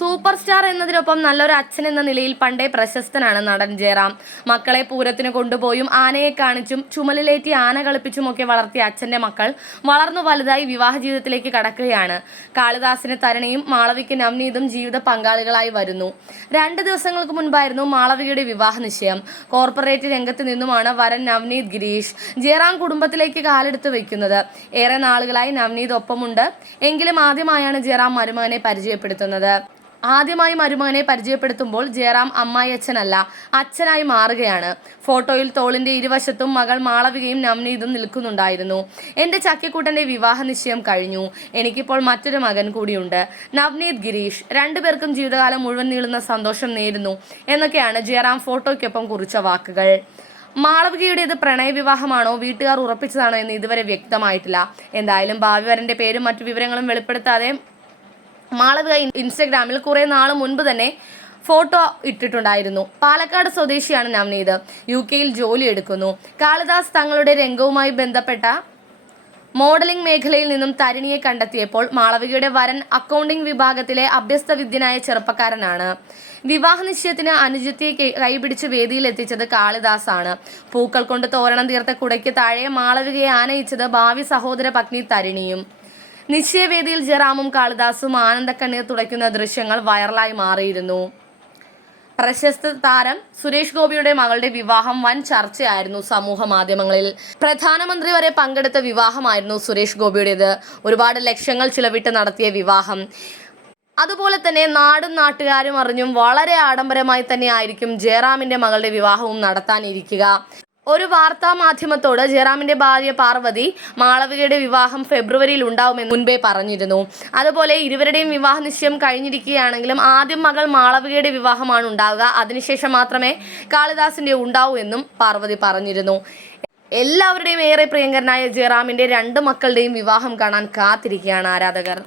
Super star എന്നതിനൊപ്പം നല്ലൊരു അച്ഛൻ എന്ന നിലയിൽ പണ്ടേ പ്രശസ്തനാണ് നടൻ ജയറാം. മക്കളെ പൂരത്തിന് കൊണ്ടുപോയും ആനയെ കാണിച്ചും ചുമലിലേറ്റി ആന കളിപ്പിച്ചുമൊക്കെ വളർത്തിയ അച്ഛന്റെ മക്കൾ വളർന്നു വലുതായി വിവാഹ ജീവിതത്തിലേക്ക് കടക്കുകയാണ്. കാളിദാസിന് തരണിയും മാളവിക്ക് നവനീതും ജീവിത പങ്കാളികളായി വരുന്നു. രണ്ട് ദിവസങ്ങൾക്ക് മുൻപായിരുന്നു മാളവികയുടെ വിവാഹ നിശ്ചയം. കോർപ്പറേറ്റ് രംഗത്ത് നിന്നുമാണ് വരൻ നവനീത് ഗിരീഷ് ജയറാം കുടുംബത്തിലേക്ക് കാലെടുത്ത് വെക്കുന്നത് ഏറെ നാളുകളായി നവനീത് ഒപ്പമുണ്ട്. എങ്കിലും ആദ്യമായാണ് ജയറാം മരുമകനെ പരിചയപ്പെടുത്തുന്നത്. ആദ്യമായി മരുമകനെ പരിചയപ്പെടുത്തുമ്പോൾ ജയറാം അമ്മായിയച്ഛനല്ല അച്ഛനായി മാറുകയാണ്. ഫോട്ടോയിൽ തോളിന്റെ ഇരുവശത്തും മകൾ മാളവികയും നവനീതും നിൽക്കുന്നുണ്ടായിരുന്നു. എന്റെ ചക്കിക്കൂട്ടന്റെ വിവാഹ നിശ്ചയം കഴിഞ്ഞു. എനിക്കിപ്പോൾ മറ്റൊരു മകൻ കൂടിയുണ്ട്. നവനീത് ഗിരീഷ്. രണ്ടുപേർക്കും ജീവിതകാലം മുഴുവൻ നീളുന്ന സന്തോഷം നേരുന്നു എന്നൊക്കെയാണ് ജയറാം ഫോട്ടോയ്ക്കൊപ്പം കുറിച്ച വാക്കുകൾ. മാളവികയുടെ ഇത് പ്രണയവിവാഹമാണോ വീട്ടുകാർ ഉറപ്പിച്ചതാണോ എന്ന് ഇതുവരെ വ്യക്തമായിട്ടില്ല. എന്തായാലും ഭാവി വരന്റെ പേരും മറ്റു വിവരങ്ങളും വെളിപ്പെടുത്താതെ മാളവിക ഇൻ- ഇൻസ്റ്റഗ്രാമിൽ കുറെ നാൾ മുൻപ് തന്നെ ഫോട്ടോ ഇട്ടിട്ടുണ്ടായിരുന്നു. പാലക്കാട് സ്വദേശിയാണ് നവനീത് യു കെയിൽ ജോലി എടുക്കുന്നു. കാളിദാസ് തങ്ങളുടെ രംഗവുമായി ബന്ധപ്പെട്ട മോഡലിംഗ് മേഖലയിൽ നിന്നും തരിണിയെ കണ്ടെത്തിയപ്പോൾ മാളവികയുടെ വരൻ അക്കൗണ്ടിംഗ് വിഭാഗത്തിലെ അഭ്യസ്ത വിദ്യനായ ചെറുപ്പക്കാരനാണ്. വിവാഹ നിശ്ചയത്തിന് അനുജത്തിയെ കൈപിടിച്ച് വേദിയിൽ എത്തിച്ചത് കാളിദാസ് ആണ് പൂക്കൾ കൊണ്ട് തോരണം തീർത്ത കുടയ്ക്ക് താഴെ മാളവികയെ ആനയിച്ചത് ഭാവി സഹോദര പത്നി തരിണിയും. നിശ്ചയവേദിയിൽ ജയറാമും കാളിദാസും ആനന്ദക്കണ്ണീർ തുടയ്ക്കുന്ന ദൃശ്യങ്ങൾ വൈറലായി മാറിയിരുന്നു. പ്രശസ്ത താരം സുരേഷ് ഗോപിയുടെ മകളുടെ വിവാഹം വൻ ചർച്ചയായിരുന്നു സമൂഹ മാധ്യമങ്ങളിൽ. പ്രധാനമന്ത്രി വരെ പങ്കെടുത്ത വിവാഹമായിരുന്നു സുരേഷ് ഗോപിയുടേത്. ഒരുപാട് ലക്ഷങ്ങൾ ചിലവിട്ട് നടത്തിയ വിവാഹം. അതുപോലെ തന്നെ നാടും നാട്ടുകാരും അറിഞ്ഞും വളരെ ആഡംബരമായി തന്നെ ആയിരിക്കും ജയറാമിന്റെ മകളുടെ വിവാഹവും നടത്താനിരിക്കുക. ഒരു വാർത്താ മാധ്യമത്തോട് ജയറാമിന്റെ ഭാര്യ പാർവതി മാളവികയുടെ വിവാഹം ഫെബ്രുവരിയിൽ ഉണ്ടാവുമെന്ന് മുൻപേ പറഞ്ഞിരുന്നു. അതുപോലെ ഇരുവരുടെയും വിവാഹ നിശ്ചയം കഴിഞ്ഞിരിക്കുകയാണെങ്കിലും ആദ്യം മകൾ മാളവികയുടെ വിവാഹമാണ് ഉണ്ടാവുക. അതിനുശേഷം മാത്രമേ കാളിദാസിന്റെ ഉണ്ടാവൂ എന്നും പാർവതി പറഞ്ഞിരുന്നു. എല്ലാവരുടെയും ഏറെ പ്രിയങ്കരനായ ജയറാമിന്റെ രണ്ട് മക്കളുടെയും വിവാഹം കാണാൻ കാത്തിരിക്കുകയാണ് ആരാധകർ.